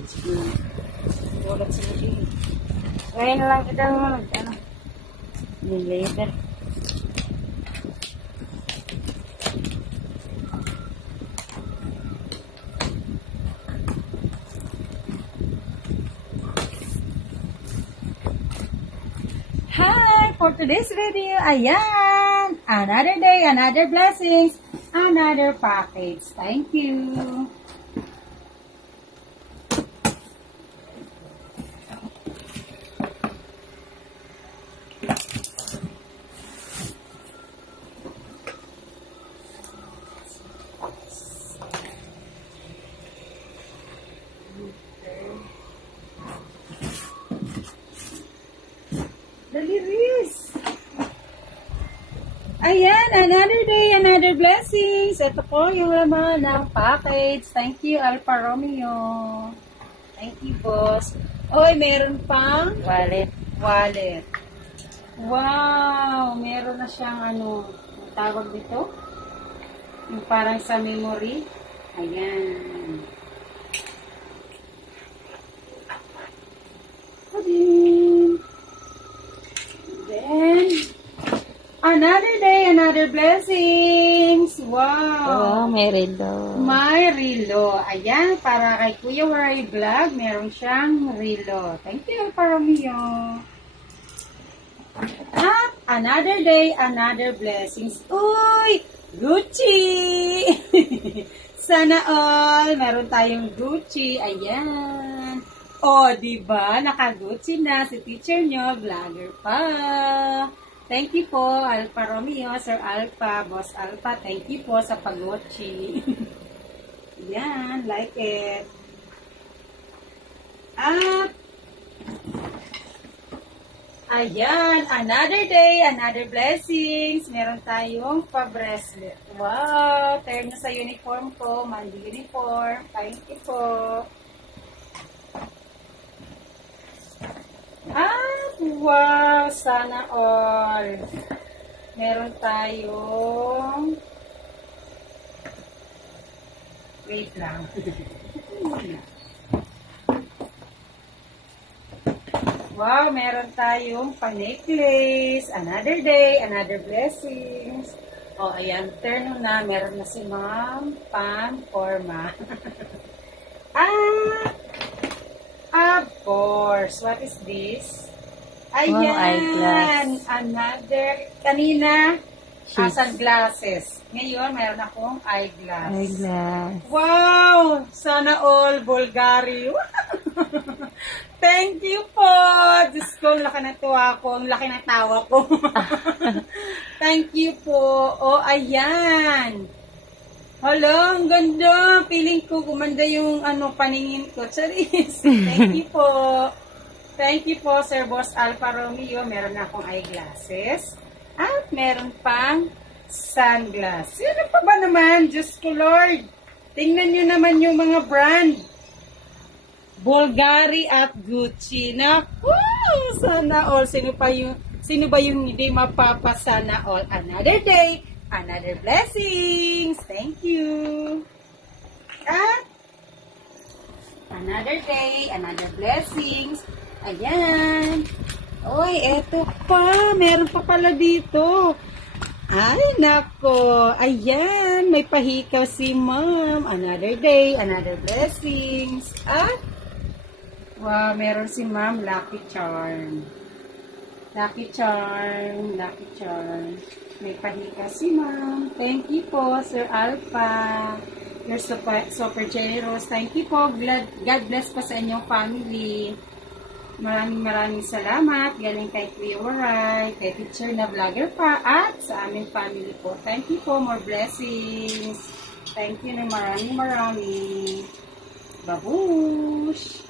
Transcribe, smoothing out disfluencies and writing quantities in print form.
package na. Ulat sila siya. Ngayon lang kita ano, deliver. Hi! For today's video, ayan! Another day, another blessings, another package. Thank you! Daliris! Ayan, another day, another blessings. Ito po yung laman ng package. Thank you, Alfa Romeo. Thank you, boss. Oy, meron pang wallet. Wallet. Wow! Meron na siyang ano, ang tawag dito? Yung parang sa memory. Ayan. Then, another day, another blessings. Wow. Oh, may relo. May relo. Ayan, para kay Kuya Waray Vlog, meron siyang relo. Thank you, Alfa Romeo. At another day, another blessings. Uy! Gucci! Sana all, meron tayong Gucci. Ayan. O, diba? Naka-Gucci na si teacher nyo, vlogger pa. Thank you po, Alfa Romeo, Sir Alpha, Boss Alpha. Thank you po sa pag-Gucci. Yan, like it. At, ayan, another day, another blessings. Meron tayong pa-bracelet. Wow, turn na sa uniform ko, Mandi uniform. Thank you po. Ah, wow! Sana all. Meron tayong... Wait lang. Wow! Meron tayong pa-necklace. Another day, another blessings. O, ayan. Turn na. Meron na si Ma'am Pam-forma. Of course. What is this? Ayan. Wow, eyeglass. Another. Kanina, sunglasses. Ngayon, mayroon akong eyeglass. Eyeglass. Wow! Sana all Bulgari. Thank you po. Diyos ko, ang laki ng tuwa ko. Ang laki ng tawa ko. Thank you po. O, ayan. Hala, ang ganda. Feeling ko gumanda yung paningin ko. Charis. Thank you po. Thank you po, Sir Boss Alfa Romeo. Meron na akong eyeglasses. At meron pang sunglasses. Ano pa ba naman? Diyos ko, Lord. Tingnan nyo naman yung mga brand. Bulgari at Gucci. Naku! Sana all. Sino ba yung hindi mapapasana all? Another day. Another blessings. Thank you. At another day, another blessings. Ayan. Oy, eto pa. Meron pa pala dito. Ay, nako. Ayan, may pahikaw si Ma'am. Another day, another blessings. At wow, meron si Ma'am Lucky Charm. Lucky Charm, Lucky Charm. May pahika si Ma'am. Thank you po, Sir Alpha. You're super generous. Thank you po. God bless po sa inyong family. Maraming salamat. Galing kay Kuya Waray, kay teacher na vlogger pa, at sa aming family po. Thank you po. More blessings. Thank you na marami. Babush!